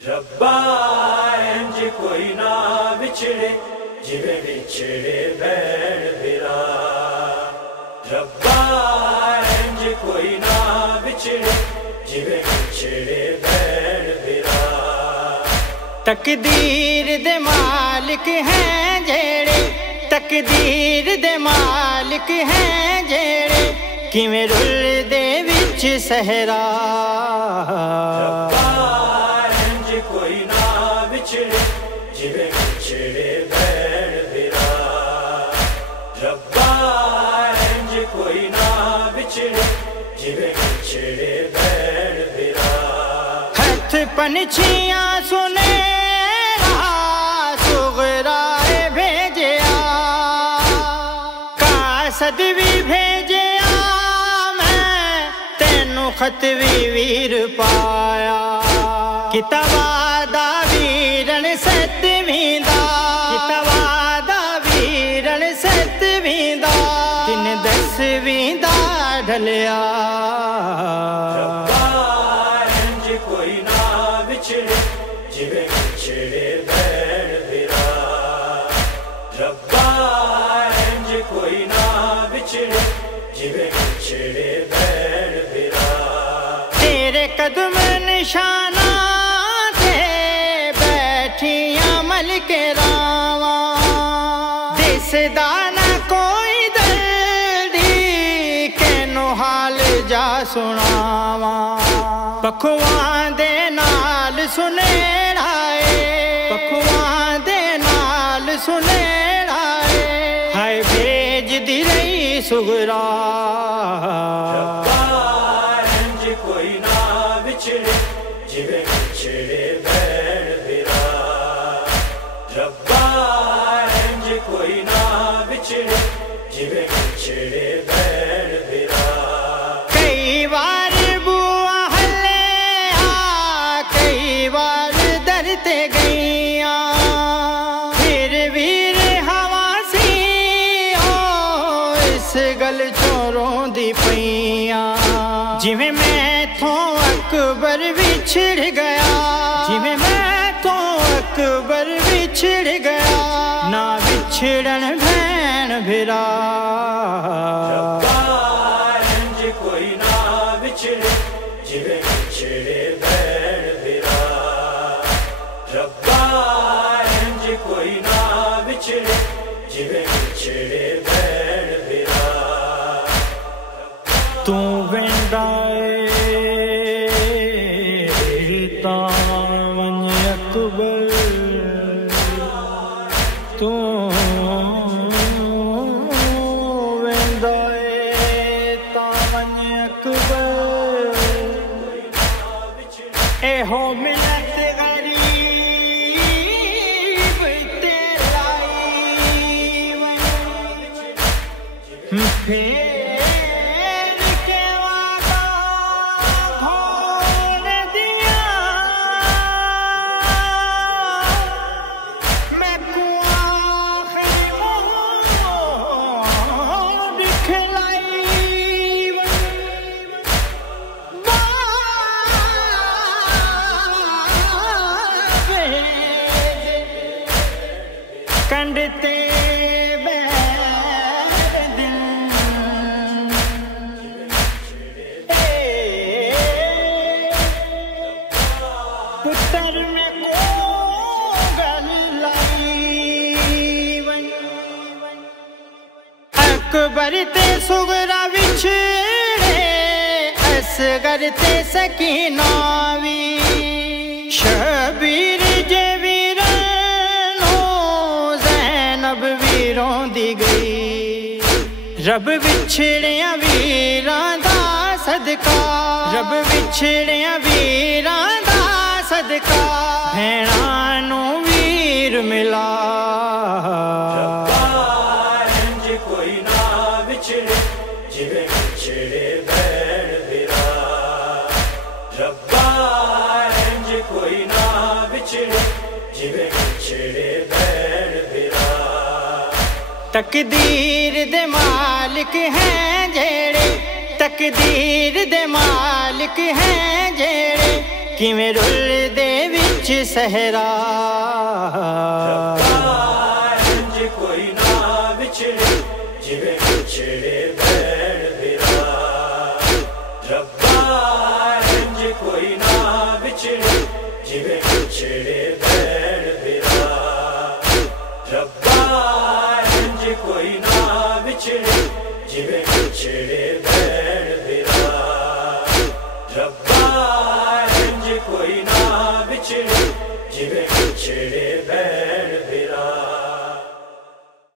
ربا انج کوئی نہ بچھڑے جویں بچھڑے بھین بھرا، ربا انج کوئی نہ بچھڑے جویں بچھڑے بھین بھرا۔ تقدیر دے مالک ہیں جیڑے، تقدیر دے مالک ہیں جیڑے، کیویں رل دے وچ صحرا۔ کوئی نہ بچھڑے جویں بچھڑے بھین بھرا، ربا انج کوئی نہ بچھڑے جویں بچھڑے بھین بھرا۔ ہتھ پنچھیاں سنیرا صغرا بھیجیا، قاصد بھی بھیجیا، میں تینوں خط بھی ویر پایا۔ کتابا دا ویرن ستویں دا، کتابا دا ویرن ستویں دا، تین 10ویں دا ڈھلیا۔ ربا انج کوئی نہ بچھڑے جویں بچھڑے بھین بھرا، ربا انج کوئی نہ بچھڑے جویں بچھڑے بھین بھرا۔ تیرے قدم نشانہ کے راواں، دس دانا کوئی دردی کینو حال جا سناواں۔ پکھواں دے نال سنیڑا اے، پکھواں دے نال سنیڑا اے، ہائے بھیج دی رہی صغرا۔ ربا انج کوئی نہ بچھڑے جویں بچھڑے بھین بھرا، ربا انج کوئی نہ بچھڑے جویں بچھڑے بھین بھرا۔ کئی بار بوا ہلے آ، کئی بار در تے گئیاں، پھر ویر حواسی ہو اس گل چوروں دی پیاں۔ جویں میں تھوں اکبر بچھڑ گیا، جویں میں تھوں اکبر بچھڑ گیا، نہ بچھڑن بھین بھرا۔ ربا انج کوئی نہ بچھڑے جویں بچھڑے بھین بھرا، ربا انج کوئی نہ بچھڑے جویں بچھڑے بھین بھرا۔ تو ویندا اے تاں ونج اکبر، تو ویندا اے تاں ونج اکبر، اے ہو ملت غریب تے لائی ون، پھر کے وعدہ کھول دیا، میں کو آخر مہر دکھلائی ون، کنڈتے بہر دل، پتر میں کو گل لائی ون، اکبر تے صغرا وچھڑے، اصغر تے سکینہ وی، شبیر جے ویرانو زینب ویروں دی گئی۔ رب وچھڑیاں ویراں دا صدقہ، رب وچھڑیاں ویراں دا صدقہ، بھیناں نوں ویر ملا۔ ربا انج کوئی نہ بچھڑے جویں بچھڑے بھین بھرا، ربا انج کوئی نہ بچھڑے جویں بچھڑے بھین بھرا۔ تقدیر دے مالک ہیں جیڑے، تقدیر دے مالک ہیں جیڑے، کیویں رل دے وچ صحرا